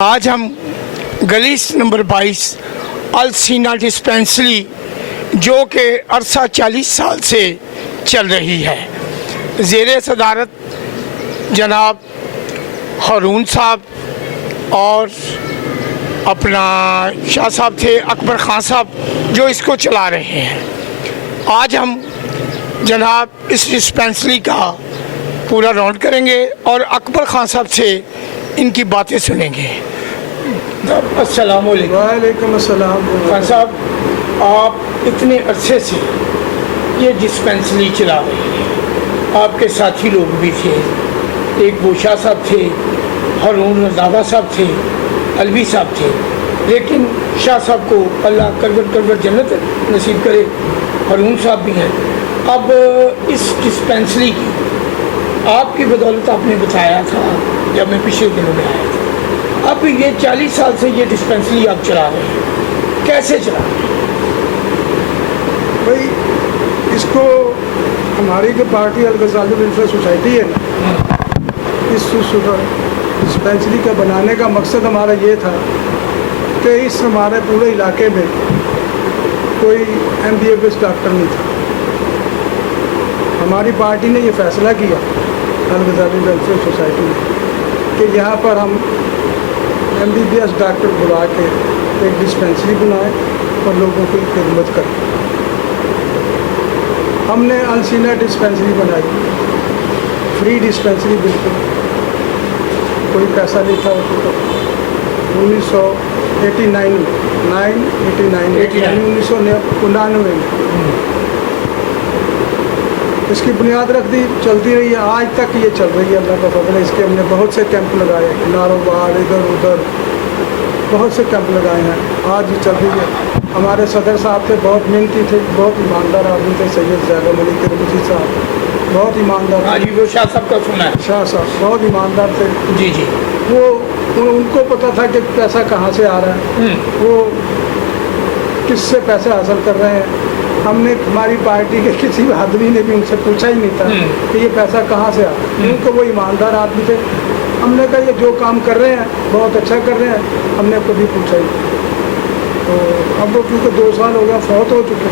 आज हम गलीस नंबर 22 अल सीना डिस्पेंसरी जो कि अरसा 40 साल से चल रही है, ज़ेरे सदारत जनाब हारून साहब और अपना शाह साहब थे, अकबर ख़ान साहब जो इसको चला रहे हैं। आज हम जनाब इस डिस्पेंसरी का पूरा राउंड करेंगे और अकबर ख़ान साहब से इनकी बातें सुनेंगे। अस्सलाम वालेकुम। वालेकुम अस्सलाम। खान साहब, आप इतने अरसे से ये डिस्पेंसरी चला रहे हैं, आपके साथी लोग भी थे, एक वो शाह साहब थे, हारून रज़ावा साहब थे, अलवी साहब थे, लेकिन शाह साहब को अल्लाह करवट जन्नत नसीब करे, हारून साहब भी हैं। अब इस डिस्पेंसरी की आपकी बदौलत आपने बताया था जब मैं पिछले दिनों में आया था, अब ये 40 साल से ये डिस्पेंसरी आप चला रहे हैं, कैसे चला रहे हैं? भाई इसको हमारी जो पार्टी अल-गज़ाली वेलफेयर सोसाइटी है ना, इस डिस्पेंसरी का बनाने का मकसद हमारा ये था कि इस हमारे पूरे इलाके में कोई MBBS डॉक्टर नहीं था। हमारी पार्टी ने ये फ़ैसला किया अल-गज़ाली वेलफेयर सोसाइटी में कि यहाँ पर हम MBBS डॉक्टर बुला के एक डिस्पेंसरी बनाएं और लोगों की खिदमत करें। हमने अल सीना डिस्पेंसरी बनाई, फ्री डिस्पेंसरी, बिल्कुल कोई पैसा नहीं था उसको। 1999 में इसकी बुनियाद रख दी, चलती रही है, आज तक ये चल रही है, अल्लाह का फजल है। इसके हमने बहुत से कैंप लगाए, नारोबार इधर उधर बहुत से कैंप लगाए हैं, आज ये चल रही है। हमारे सदर साहब थे, बहुत मेहनती थे, बहुत ईमानदार आदमी थे, सैयद ज़ैद अली तिरमिज़ी साहब, बहुत ईमानदार। हाँ जी, वो शाह साहब का सुना है। शाह साहब बहुत ईमानदार थे। जी जी, वो उनको पता था कि पैसा कहाँ से आ रहा है, वो किससे पैसे हासिल कर रहे हैं। हमने हमारी पार्टी के किसी आदमी ने भी उनसे पूछा ही नहीं था कि ये पैसा कहाँ से आ रहा है, क्योंकि वो ईमानदार आदमी थे। हमने कहा ये जो काम कर रहे हैं बहुत अच्छा कर रहे हैं, हमने कभी पूछा ही नहीं। तो अब वो क्योंकि 2 साल हो गया, फौत हो चुके,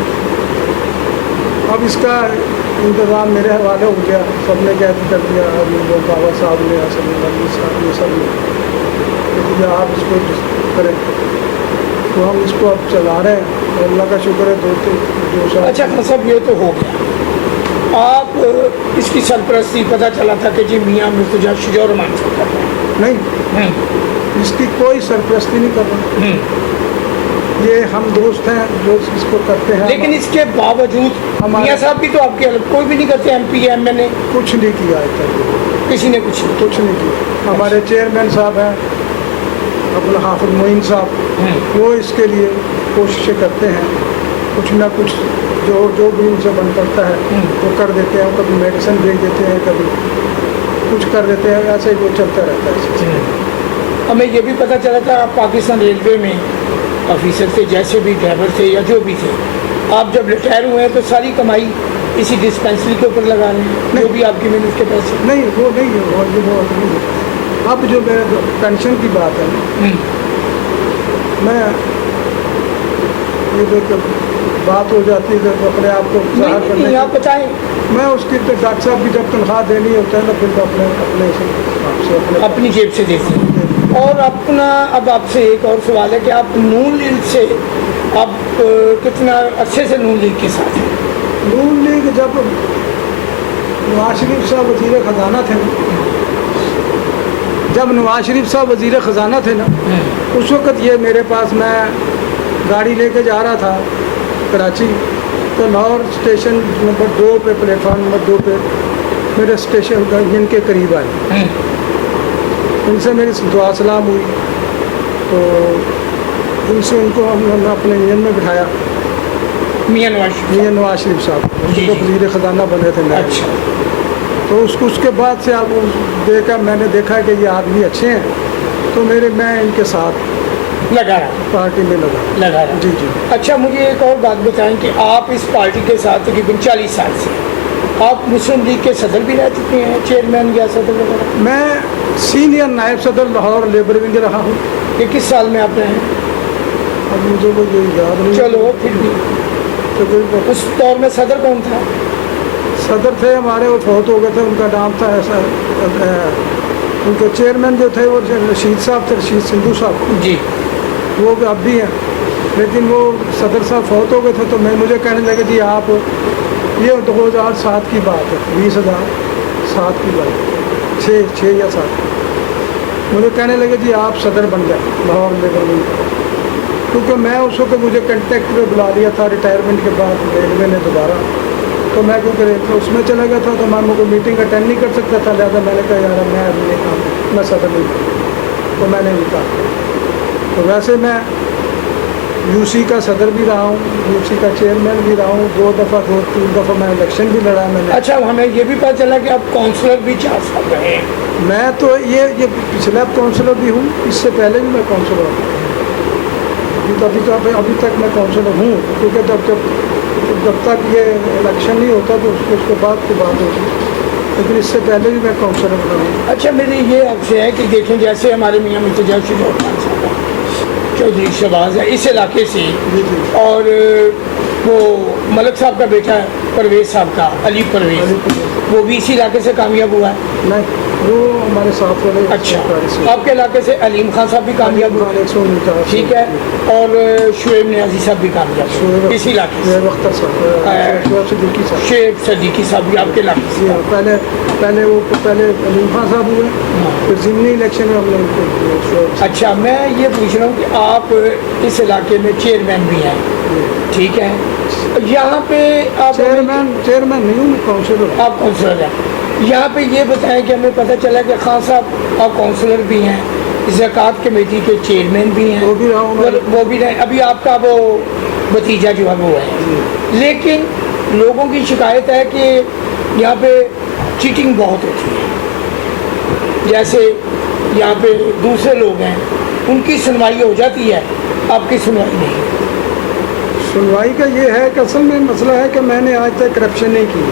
अब इसका इंतज़ाम मेरे हवाले हो गया, सब ने कैद कर दिया, अभी बाबा साहब ने, असल अली साहब ने, सब ने, आप इसको करें। तो हम इसको अब चला रहे हैं, अल्लाह का शुक्र है। 2 साल। अच्छा खान साहब, ये तो हो गया। आप इसकी सरपरस्ती पता चला था कि जी मियाँ मुर्तज़ा शुजा रहमान साहब कर रहे हैं? नहीं, इसकी कोई सरपरस्ती नहीं कर रहा, ये हम दोस्त हैं जो इसको करते हैं। लेकिन इसके बावजूद मियाँ साहब भी तो आपके अलग कोई भी नहीं करते, MP MLA कुछ नहीं किया आज तक, किसी ने कुछ नहीं किया। हमारे चेयरमैन साहब हैं अपना हाफिज मोइन साहब, वो इसके लिए कोशिशें करते हैं, कुछ ना कुछ जो भी उनसे बन पड़ता है वो कर देते हैं। कभी मेडिसिन भेज देते हैं, कभी कुछ कर देते हैं, ऐसे ही वो चलता रहता है। हमें ये भी पता चला था आप पाकिस्तान रेलवे में ऑफिसर थे, जैसे भी ड्राइवर थे या जो भी थे, आप जब रिटायर हुए हैं तो सारी कमाई इसी डिस्पेंसरी के ऊपर लगा रहे हैं, जो भी आपकी मेहनत के पैसे? नहीं, वो नहीं है, वो अब जो मेरे पेंशन की बात है, मैं ये जो बात हो जाती है तो अपने आप को ज़ाहिर करने, आप बताएं। मैं उसकी तो डॉक्टर साहब की जब तनख्वाह देनी होता है ना, फिर तो अपनी जेब से देते हैं। और अपना अब आपसे एक और सवाल है कि आप नून लीग से अब कितना अच्छे से नून लीग के साथ हैं? नून लीग जब नवाज शरीफ साहब वज़ीर ख़जाना थे ना, जब नवाज शरीफ साहब वज़ीर ख़जाना थे ना, उस वक़्त ये मेरे पास, मैं गाड़ी लेके जा रहा था कराची, तो लाहौर स्टेशन नंबर 2 पे, प्लेटफार्म नंबर 2 पे मेरे स्टेशन जिनके करीब आए, उनसे मेरी दुआ सलाम हुई, तो उनसे उनको हमने अपने इंजन में बिठाया। मियाँ नवाज शरीफ साहब जो वज़ीर ख़जाना बने थे। अच्छा। तो उसके बाद से आप मैंने देखा कि ये आदमी अच्छे हैं, तो मैं इनके साथ लगा रहा, पार्टी में लगा रहा। जी जी। अच्छा, मुझे एक और बात बताएं कि आप इस पार्टी के साथ तकरीबन 40 साल से, آپ مسلم لیگ کے صدر بھی رہ چکے ہیں, چیئرمین یا صدر وغیرہ؟ میں سینئر نائب صدر لاہور لیبر ونگ رہا ہوں. یہ کس سال میں آپ رہے ہیں؟ اب مجھے وہ یہ یاد نہیں. چلو پھر بھی تو اس دور میں صدر کون تھا؟ صدر تھے ہمارے, وہ فوت ہو گئے تھے, ان کا نام تھا ایسا, ان کے چیئرمین جو تھے وہ رشید صاحب تھے, رشید سندھو صاحب. جی. وہ اب بھی ہیں, لیکن وہ صدر صاحب فوت ہو گئے تھے. تو مجھے کہنے لگے جی آپ, یہ 2007 کی بات ہے, 20,007 کی بات, 6 یا 7. مجھے کہنے لگے جی آپ صدر بن جائیں لاہور لیبر ونگ, کیونکہ میں اس وقت مجھے کنٹیکٹ پہ بلا لیا تھا ریٹائرمنٹ کے بعد ریلوے نے دوبارہ. تو میں کیونکہ اس میں چلا گیا تھا تو میں کوئی میٹنگ اٹینڈ نہیں کر سکتا تھا, لہٰذا میں نے کہا یار میں ابھی نہیں کام, میں صدر نہیں کروں. تو میں نے نہیں کہا. تو ویسے میں یو سی کا صدر بھی رہا ہوں, یو سی کا چیئرمین بھی رہا ہوں, 2-3 دفعہ میں الیکشن بھی لڑا میں نے. اچھا, ہمیں یہ بھی پتہ چلا کہ آپ کونسلر بھی 4 سال رہے ہیں. میں تو یہ پچھلا کونسلر بھی ہوں, اس سے پہلے بھی میں کونسلر ہوں. ابھی تک میں کونسلر ہوں, کیونکہ جب تک یہ الیکشن نہیں ہوتا تو اس کے بعد کی بات ہوتی, لیکن اس سے پہلے بھی میں کونسلر بنا ہوں. اچھا, میری یہ آپ سے ہے کہ دیکھیں جیسے ہمارے میاں مرتضیٰ الرحمن صاحب چودھری شہباز ہے اس علاقے سے, اور وہ ملک صاحب کا بیٹا ہے پرویز صاحب کا, علی پرویز, وہ بھی اسی علاقے سے کامیاب ہوا ہے. نہیں, وہ ہمارے ساتھ والے. اچھا, آپ کے علاقے سے علیم خان صاحب بھی کامیاب ہوئے, ٹھیک ہے, اور شعیب نیازی صاحب بھی کامیاب ہوئے اسی علاقے سے. شعیب صدیقی صاحب بھی آپ کے علاقے سے. پہلے علیم خان صاحب ہوئے, پھر ضمنی الیکشن میں ہم نے ان کو. اچھا, میں یہ پوچھ رہا ہوں کہ آپ اس علاقے میں چیئرمین بھی ہیں, ٹھیک ہے, یہاں پہ آپ چیئرمین نہیں ہوں, کونسلر. آپ کونسلر ہیں. یہاں پہ یہ بتائیں کہ ہمیں پتہ چلا کہ خان صاحب آپ کونسلر بھی ہیں, زکوٰۃ کمیٹی کے چیئرمین بھی ہیں, وہ بھی رہا ہوں, وہ بھی رہے, ابھی آپ کا وہ بھتیجا جو ہے وہ ہے. لیکن لوگوں کی شکایت ہے کہ یہاں پہ چیٹنگ بہت ہوتی ہے. جیسے یہاں پہ دوسرے لوگ ہیں, ان کی سنوائی ہو جاتی ہے, آپ کی سنوائی نہیں. سنوائی کا یہ ہے کہ اصل میں مسئلہ ہے کہ میں نے آج تک کرپشن نہیں کی.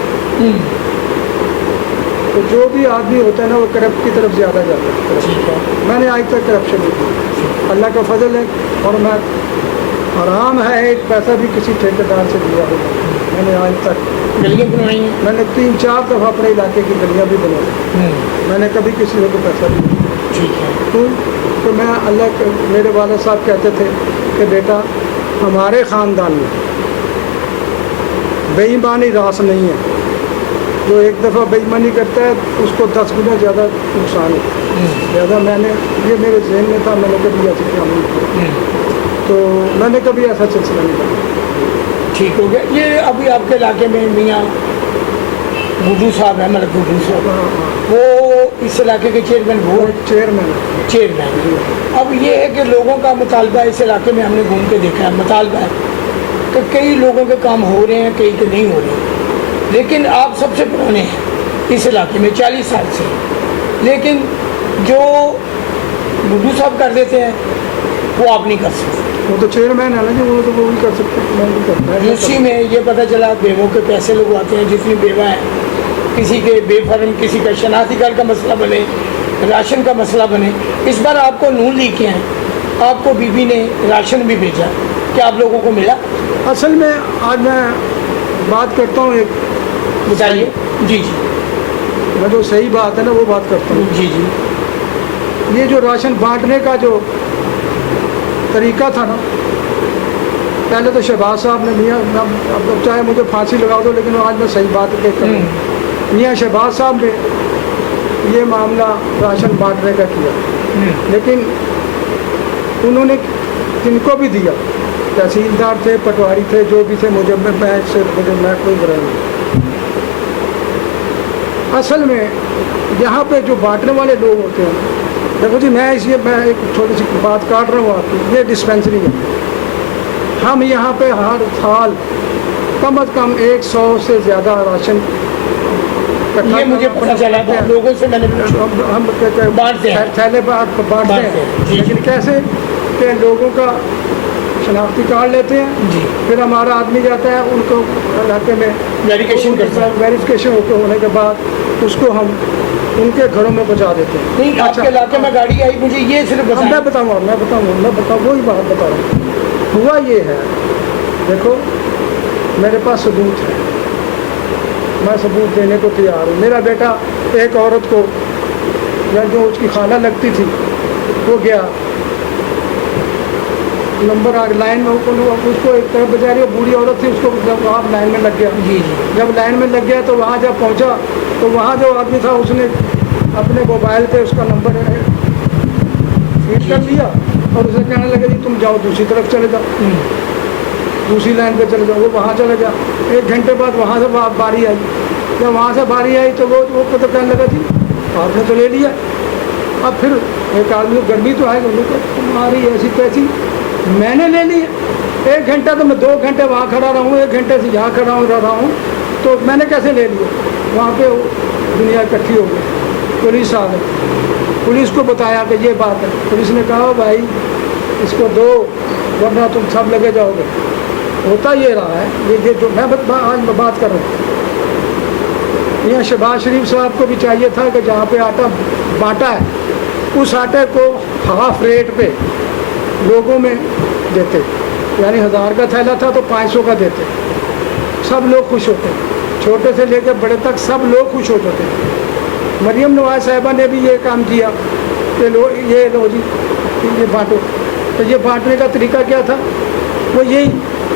تو جو بھی آدمی ہوتا ہے نا وہ کرپٹ کی طرف زیادہ جاتا ہے. میں نے آج تک کرپشن نہیں کی, اللہ کا فضل ہے, اور میں آرام ہے ایک پیسہ بھی کسی ٹھیکیدار سے دیا ہوگا. میں نے آج تک گلیاں بنوائی ہیں, میں نے 3-4 دفعہ اپنے علاقے کی گلیاں بھی بنوائی. میں نے کبھی کسی کو پیسہ نہیں دیا. ٹھیک ہے. کیوں کہ میں اللہ, میرے والد صاحب کہتے تھے کہ بیٹا ہمارے خاندان میں بے ایمانی راس نہیں ہے, جو ایک دفعہ بے ایمانی کرتا ہے اس کو 10 گنا زیادہ نقصان ہوتا ہے. لہٰذا میں نے, یہ میرے ذہن میں تھا, میں نے کبھی ایسے کام نہیں کیا, تو میں نے کبھی ایسا سلسلہ نہیں کرا. ٹھیک ہو گیا. یہ ابھی آپ کے علاقے میں میاں گڈو صاحب ہیں, ملک گڈو صاحب, وہ اس علاقے کے چیئرمین, وہ چیئرمین. اب یہ ہے کہ لوگوں کا مطالبہ اس علاقے میں ہم نے گھوم کے دیکھا ہے, مطالبہ ہے کہ کئی لوگوں کے کام ہو رہے ہیں, کئی کے نہیں ہو رہے ہیں. لیکن آپ سب سے پرانے ہیں اس علاقے میں 40 سال سے, لیکن جو گڈو صاحب کر دیتے ہیں وہ آپ نہیں کر سکتے. وہ تو چیئرمین ہے نا جی, وہ تو وہ بھی کر سکتے ہیں, میں نہیں کرتا. اسی میں یہ پتہ چلا بیووں کے پیسے لگواتے ہیں, جتنی بیوہ ہیں, کسی کے بے فرم, کسی کا شناختی کارڈ کا مسئلہ بنے, راشن کا مسئلہ بنے. اس بار آپ کو نون لیگ کے ہیں, آپ کو بی بی نے راشن بھی بھیجا, کیا آپ لوگوں کو ملا؟ اصل میں آج میں بات کرتا ہوں, ایک بتائیے. جی جی, میں جو صحیح بات ہے نا وہ بات کرتا ہوں. جی جی. یہ جو راشن بانٹنے کا جو طریقہ تھا نا, پہلے تو شہباز صاحب نے, میاں اب چاہے مجھے پھانسی لگا دو لیکن آج میں صحیح بات کہہ کروں, میاں شہباز صاحب نے یہ معاملہ راشن بانٹنے کا کیا, لیکن انہوں نے جن کو بھی دیا, تحصیلدار تھے, پٹواری تھے, جو بھی تھے, میں کوئی برا نہیں. اصل میں یہاں پہ جو بانٹنے والے لوگ ہوتے ہیں, دیکھو جی میں ایک چھوٹی سی بات کاٹ رہا ہوں آپ کی, یہ ڈسپینسری ہے. ہم یہاں پہ ہر سال کم از کم 100 سے زیادہ راشن یہ مجھے پتہ چلا تھا, لوگوں سے میں نے ہم تھیلے بانٹتے ہیں. لیکن کیسے کہ لوگوں کا شناختی کارڈ لیتے ہیں, پھر ہمارا آدمی جاتا ہے ان کو علاقے میں वेरिफिकेशन करते हैं। वेरिफिकेशन होने के बाद उसको हम उनके घरों में पहुंचा देते हैं। नहीं, आपके इलाके में गाड़ी आई, मुझे ये सिर्फ बताएं। मैं बताऊँ वही बात बता रहा हूँ। हुआ ये है, देखो मेरे पास सबूत है, मैं सबूत देने को तैयार हूँ। मेरा बेटा एक औरत को, या जो उसकी खाला लगती थी, वो गया नंबर आ लाइन में, उसको एक तरफ बेचारी वो बूढ़ी औरत थी, उसको जब वहाँ लाइन में लग गया। जी जी। जब लाइन में लग गया तो वहाँ जब पहुँचा तो वहाँ जो आदमी था उसने अपने मोबाइल पे उसका नंबर फीड कर लिया और उसे कहने लगे जी तुम जाओ दूसरी तरफ चले जाओ, दूसरी लाइन पे चले जाओ। वो वहाँ चले गया। 1 घंटे बाद वहाँ से बारी आई। जब वहाँ से बारी आई तो वो तो कहने लगा जी आपने तो ले लिया। अब फिर एक आदमी को गर्मी तो आएगा, तुम्हारी ऐसी कैसी, मैंने ले लिया। 1 घंटा तो मैं 2 घंटे वहाँ खड़ा रहा हूँ, 1 घंटे से यहाँ खड़ा रहा हूँ, तो मैंने कैसे ले लिया। वहाँ पे दुनिया इकट्ठी हो गई, पुलिस आ गई, पुलिस को बताया कि ये बात है। पुलिस ने कहा भाई इसको दो वरना तुम सब लगे जाओगे। होता ये रहा है, ये जो मैं आज बात कर रहा हूँ, यहाँ शहबाज शरीफ साहब को भी चाहिए था कि जहाँ पे आटा बांटा है उस आटे को हाफ रेट पे लोगों में देते, यानी 1000 का थैला था तो 500 का देते, सब लोग खुश होते, छोटे से लेकर बड़े तक सब लोग खुश होते थे। मरियम नवाज साहिबा ने भी ये काम किया कि ये लो जी ये बांटो। तो ये बांटने का तरीका क्या था, वो यही,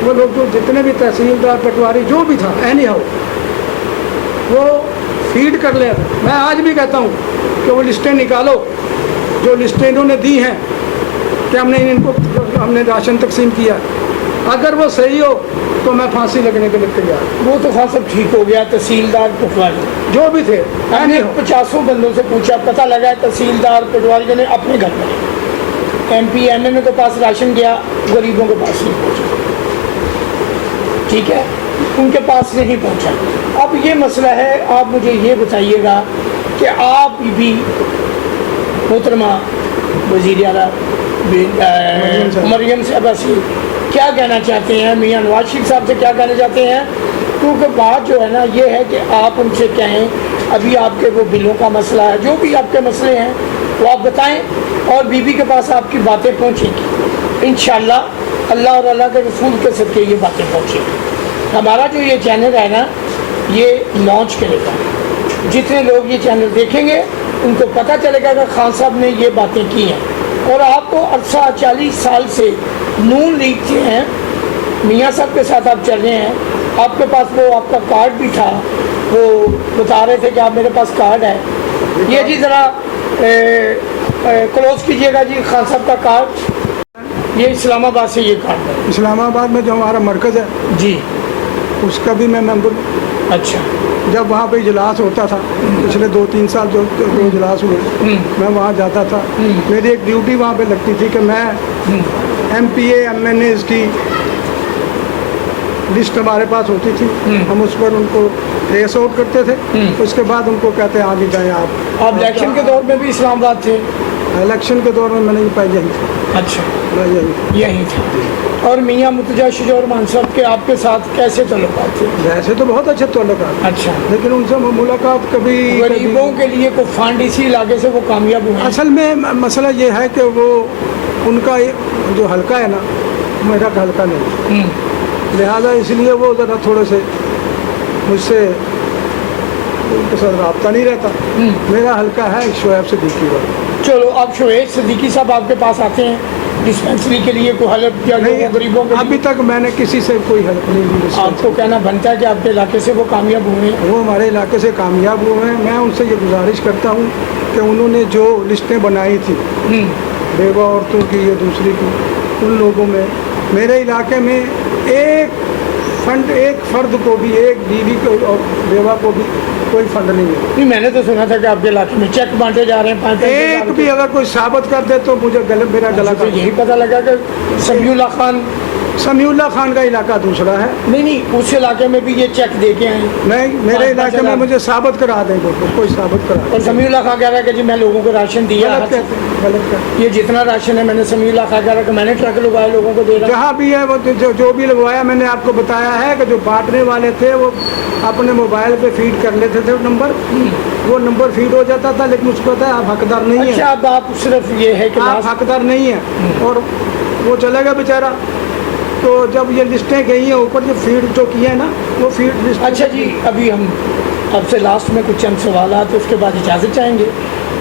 वो लोग जो जितने भी तहसीलदार पटवारी जो भी था एनी हाउ वो फीड कर ले। मैं आज भी कहता हूँ कि वो लिस्टें निकालो जो लिस्टें इन्होंने दी हैं कि हमने राशन तकसीम किया, अगर वो सही हो तो मैं फांसी लगने के लिए तैयार। वो तो खास सब ठीक हो गया, तहसीलदार पटवारी जो भी थे। मैंने 50 बंदों से पूछा, पता लगा तहसीलदार पटवारी ने अपने घर में, MP MNA के पास राशन गया, गरीबों के पास नहीं पहुँचा। ठीक है, उनके पास नहीं पहुँचा। अब ये मसला है, आप मुझे ये बताइएगा कि आप भी मोहतरमा वज़ीर आला मरियम साहबा से क्या कहना चाहते हैं, मियां नवाज शरीफ साहब से क्या कहना चाहते हैं, क्योंकि बात जो है ना ये है कि आप उनसे कहें अभी आपके वो बिलों का मसला है, जो भी आपके मसले हैं वो आप बताएं और बीबी के पास आपकी बातें पहुँचेंगी इंशाअल्लाह। अल्लाह और अल्लाह के रसूल के सदके ये बातें पहुँचेंगी। हमारा जो ये चैनल है ना ये लॉन्च करेगा, जितने लोग ये चैनल देखेंगे उनको पता चलेगा कि खान साहब ने ये बातें की हैं। और आपको अरसा 40 साल से नून लीग से हैं, मियाँ साहब के साथ आप चल रहे हैं, आपके पास वो आपका कार्ड भी था, वो बता रहे थे कि आप मेरे पास कार्ड है। ये जी ज़रा क्लोज कीजिएगा जी खान साहब का कार्ड, ये इस्लामाबाद से ये कार्ड है। इस्लामाबाद में जो हमारा मरकज़ है जी, उसका भी मैं मेंबर हूँ। अच्छा, जब वहाँ पे इजलास होता था पिछले 2-3 साल जो इजलास हुए, मैं वहाँ जाता था। मेरी एक ड्यूटी वहाँ पे लगती थी कि मैं MPA MNAs की लिस्ट हमारे पास होती थी, हम उस पर उनको ट्रेस आउट करते थे, उसके बाद उनको कहते आगे जाएँ आप इलेक्शन के दौर में भी इस्लामाबाद थे? इलेक्शन के दौर में मैंने ये पाई यही था। अच्छा, यही था। और मियाँ मुर्तजा शुजा मान साहब के आपके साथ कैसे ताल्लुकात थे? वैसे तो बहुत अच्छे ताल्लुकात। अच्छा, लेकिन उनसे मुलाकात कभी गरीबों के लिए कोई फंड इसी इलाके से वो कामयाब हुए? असल में मसला ये है कि वो उनका जो हल्का है ना मेरा हल्का नहीं, लिहाजा इसलिए वो ज़रा थोड़े से मुझसे उनके साथ रब्ता नहीं रहता। मेरा हल्का है शोएब सिद्दीकी वाला। चलो, अब शोएब सिद्दीकी साहब आपके पास आते हैं डिस्पेंसरी के लिए, कोई हेल्प किया गरीबों को? अभी तक मैंने किसी से कोई हेल्प नहीं ली। आपको कहना बनता है कि आपके इलाके से वो कामयाब हुए हैं? वो हमारे इलाके से कामयाब हुए हैं। मैं उनसे ये गुजारिश करता हूँ कि उन्होंने जो लिस्टें बनाई थी बेवा औरतों की या दूसरी की, उन लोगों में मेरे इलाके में एक फर्द को भी, एक बीवी को और बेवा को भी कोई फंड नहीं है। नहीं, मैंने तो सुना था कि आपके इलाके में चेक बांटे जा रहे हैं 5-5 एक भी अगर कोई साबित कर दे तो मुझे मेरा गला। तो यही पता लगा कि समीउल्लाह खान समीउल्ला खान का इलाका दूसरा है। नहीं, उस इलाके में भी ये चेक दे के आए। नहीं, मेरे इलाके में मुझे साबित करा देंगे, कोई साबित करा। और समीउल्ला खान कह रहा है कि जी मैं लोगों को राशन दिया। गलत कहते हैं, गलत कहते हैं। ये जितना राशन है मैंने समीउल्ला खान कह रहा है कि मैंने ट्रक लगवाया लोगों को दे रहा। जहाँ भी है वो जो भी लगवाया, मैंने आपको बताया है कि जो बांटने वाले थे वो अपने मोबाइल पे फीड कर लेते थे नंबर, वो नंबर फीड हो जाता था, लेकिन उसको पता है आप हकदार नहीं है। अच्छा, अब आप सिर्फ ये है कि आप हकदार नहीं है, और वो चलेगा बेचारा। तो जब ये लिस्टें गई हैं ऊपर, जो फीड जो किया है ना, वो फीड लिस्ट। अच्छा जी, अभी हम आपसे लास्ट में कुछ चंद सवाल आते, उसके बाद इजाज़त चाहेंगे।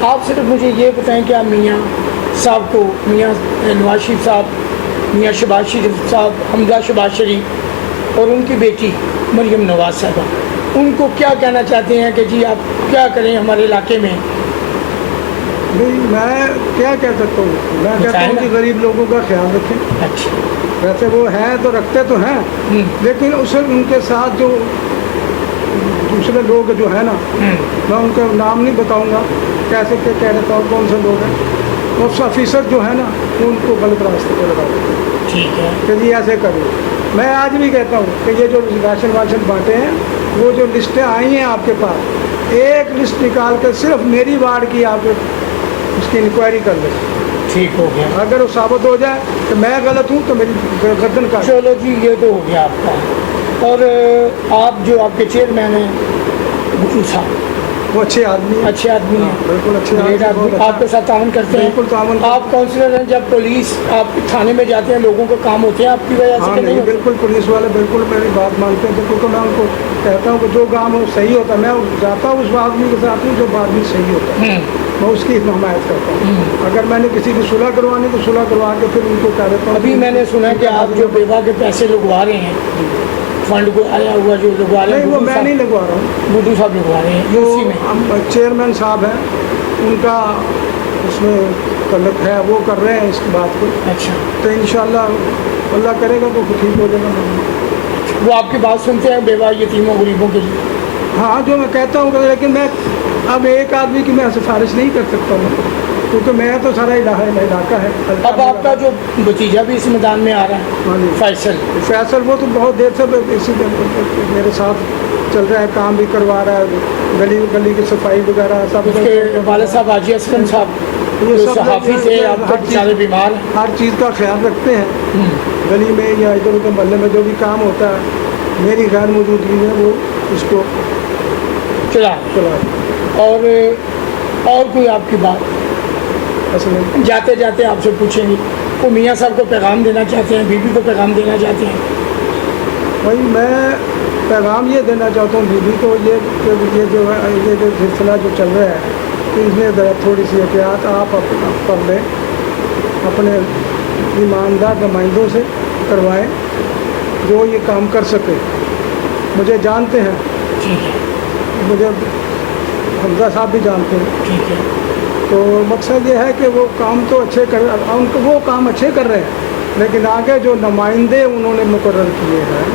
आप सिर्फ मुझे ये बताएं कि आप मियाँ साहब को, मियाँ नवाज शरीफ साहब, मियाँ शहबाज शरीफ साहब, हमजा शहबाज शरीफ और उनकी बेटी मरियम नवाज साहबा, उनको क्या कहना चाहते हैं कि जी आप क्या करें हमारे इलाके में? नहीं, मैं क्या कह सकता हूँ, मैं कहता हूँ कि गरीब लोगों का ख्याल रखें। अच्छा, वैसे वो हैं तो रखते तो हैं, लेकिन उसे उनके साथ जो दूसरे लोग जो है ना, मैं उनका नाम नहीं बताऊंगा, कैसे क्या कह देता हूँ कौन से लोग हैं, वो ऑफिसर जो है ना, वो उनको गलत रास्ते पर लगा देते हैं। ठीक है कि जी ऐसे करो। मैं आज भी कहता हूँ कि ये जो राशन वाशन बांटे हैं, वो जो लिस्टें आई हैं आपके पास, एक लिस्ट निकाल कर सिर्फ मेरी वार्ड की आप उसकी इंक्वायरी कर लें। ठीक हो गया। अगर वो साबित हो जाए कि मैं गलत हूँ तो मेरी गर्दन का। चलो जी, ये तो हो गया आपका। और आप जो आपके चेयरमैन हैं गुरु साहब, वो अच्छे आदमी हैं। अच्छे आदमी हैं, बिल्कुल अच्छे ग्रेट आदमी, बहुत आदमी, अच्छा। आपके साथ ताउन करते हैं। बिल्कुल ताउन। आप काउंसलर हैं, जब पुलिस आप थाने में जाते हैं लोगों को काम होते हैं आपकी वजह से हाँ कि नहीं, होते? बिल्कुल पुलिस वाले बिल्कुल मेरी बात मानते हैं, क्योंकि मैं उनको कहता हूँ कि जो काम हो सही होता है, मैं जाता हूँ उस आदमी के साथ हूँ जो आदमी सही होता है, मैं उसकी हिमायत करता हूँ। अगर मैंने किसी की सुलह करवानी तो सुलह करवा के फिर उनको कह देता हूँ। अभी मैंने सुना कि आप जो बेवा के पैसे लगवा रहे हैं, फंड को आया हुआ जो लगवा रहे हैं, नहीं, वो मैं नहीं लगवा रहा हूँ, गुड्डू साहब लगवा रहे हैं जो यूसी में। चेयरमैन साहब हैं उनका उसमें तलब है, वो कर रहे हैं इस बात को। अच्छा, तो इंशाल्लाह अल्लाह करेगा तो ठीक हो जाएगा। वो आपकी बात सुनते हैं बेवा यतीमों गरीबों के लिए? हाँ, जो मैं कहता हूँ, लेकिन मैं अब एक आदमी की मैं सिफारिश नहीं कर सकता हूँ, क्योंकि मैं तो सारा इलाका है। अब आपका जो भतीजा भी इस मैदान में आ रहा है, फैसल, वो तो बहुत देर से इसी मेरे साथ चल रहा है, काम भी करवा रहा है, गली गली की सफाई वगैरह सब। उसके वालिद साहब हाजी असलम साहब ये जो सब सहाफ़ी थे, अब हर तो बेचारे बीमार हैं। हर चीज़ का ख्याल रखते हैं, गली में या इधर उधर मोहल्ले में जो भी काम होता है, मेरी गैर मौजूदगी में वो उसको चला। और कोई आपकी बात? असल जाते जाते आपसे पूछेंगे, वो मियाँ साहब को पैगाम देना चाहते हैं, बीबी को पैगाम देना चाहते हैं? भाई मैं पैगाम ये देना चाहता हूँ बीबी को, ये जो सिलसिला जो चल रहा है, तो इसमें ज़रा थोड़ी सी एहतियात आप कर लें, अपने ईमानदार नुमाइंदों से करवाएं जो ये काम कर सके। मुझे जानते हैं, ठीक है, मुझे हमजा साहब भी जानते हैं, ठीक है। तो मकसद ये है कि वो काम तो अच्छे कर, उनको वो काम अच्छे कर रहे हैं, लेकिन आगे जो नुमाइंदे उन्होंने मुकर्रर किए हैं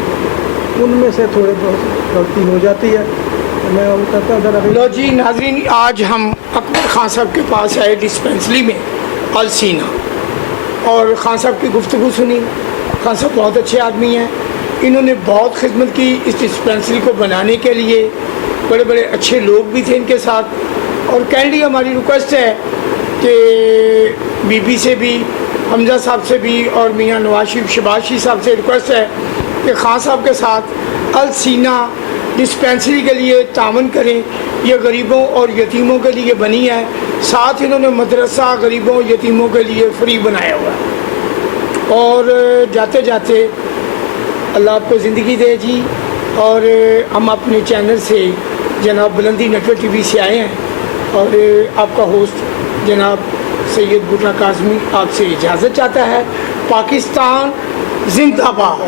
उनमें से थोड़ी बहुत गलती हो जाती है। तो मैं वो कहता हूँ ज़रा। लो जी नाज़रीन, आज हम अकबर खान साहब के पास आए डिस्पेंसरी में अलसीना, और खान साहब की गुफ्तगू सुनी। खान साहब बहुत अच्छे आदमी हैं, इन्होंने बहुत खिदमत की इस डिस्पेंसरी को बनाने के लिए, बड़े बड़े अच्छे लोग भी थे इनके साथ। और काइंडली हमारी रिक्वेस्ट है कि बीबी से भी, हमजा साहब से भी और मियाँ नवाज शरीफ शहबाज शरीफ साहब से रिक्वेस्ट है कि खान साहब के साथ अलसीना डिस्पेंसरी के लिए तावन करें। ये गरीबों और यतीमों के लिए बनी है, साथ इन्होंने मदरसा गरीबों यतीमों के लिए फ्री बनाया हुआ है। और जाते जाते अल्लाह आपको ज़िंदगी दे जी। और हम अपने चैनल से जनाब बुलंदी नेटवर्क टीवी से आए हैं, और आपका होस्ट जनाब सैयद बुर्रा काज़मी आपसे इजाज़त चाहता है। पाकिस्तान जिंदाबाद।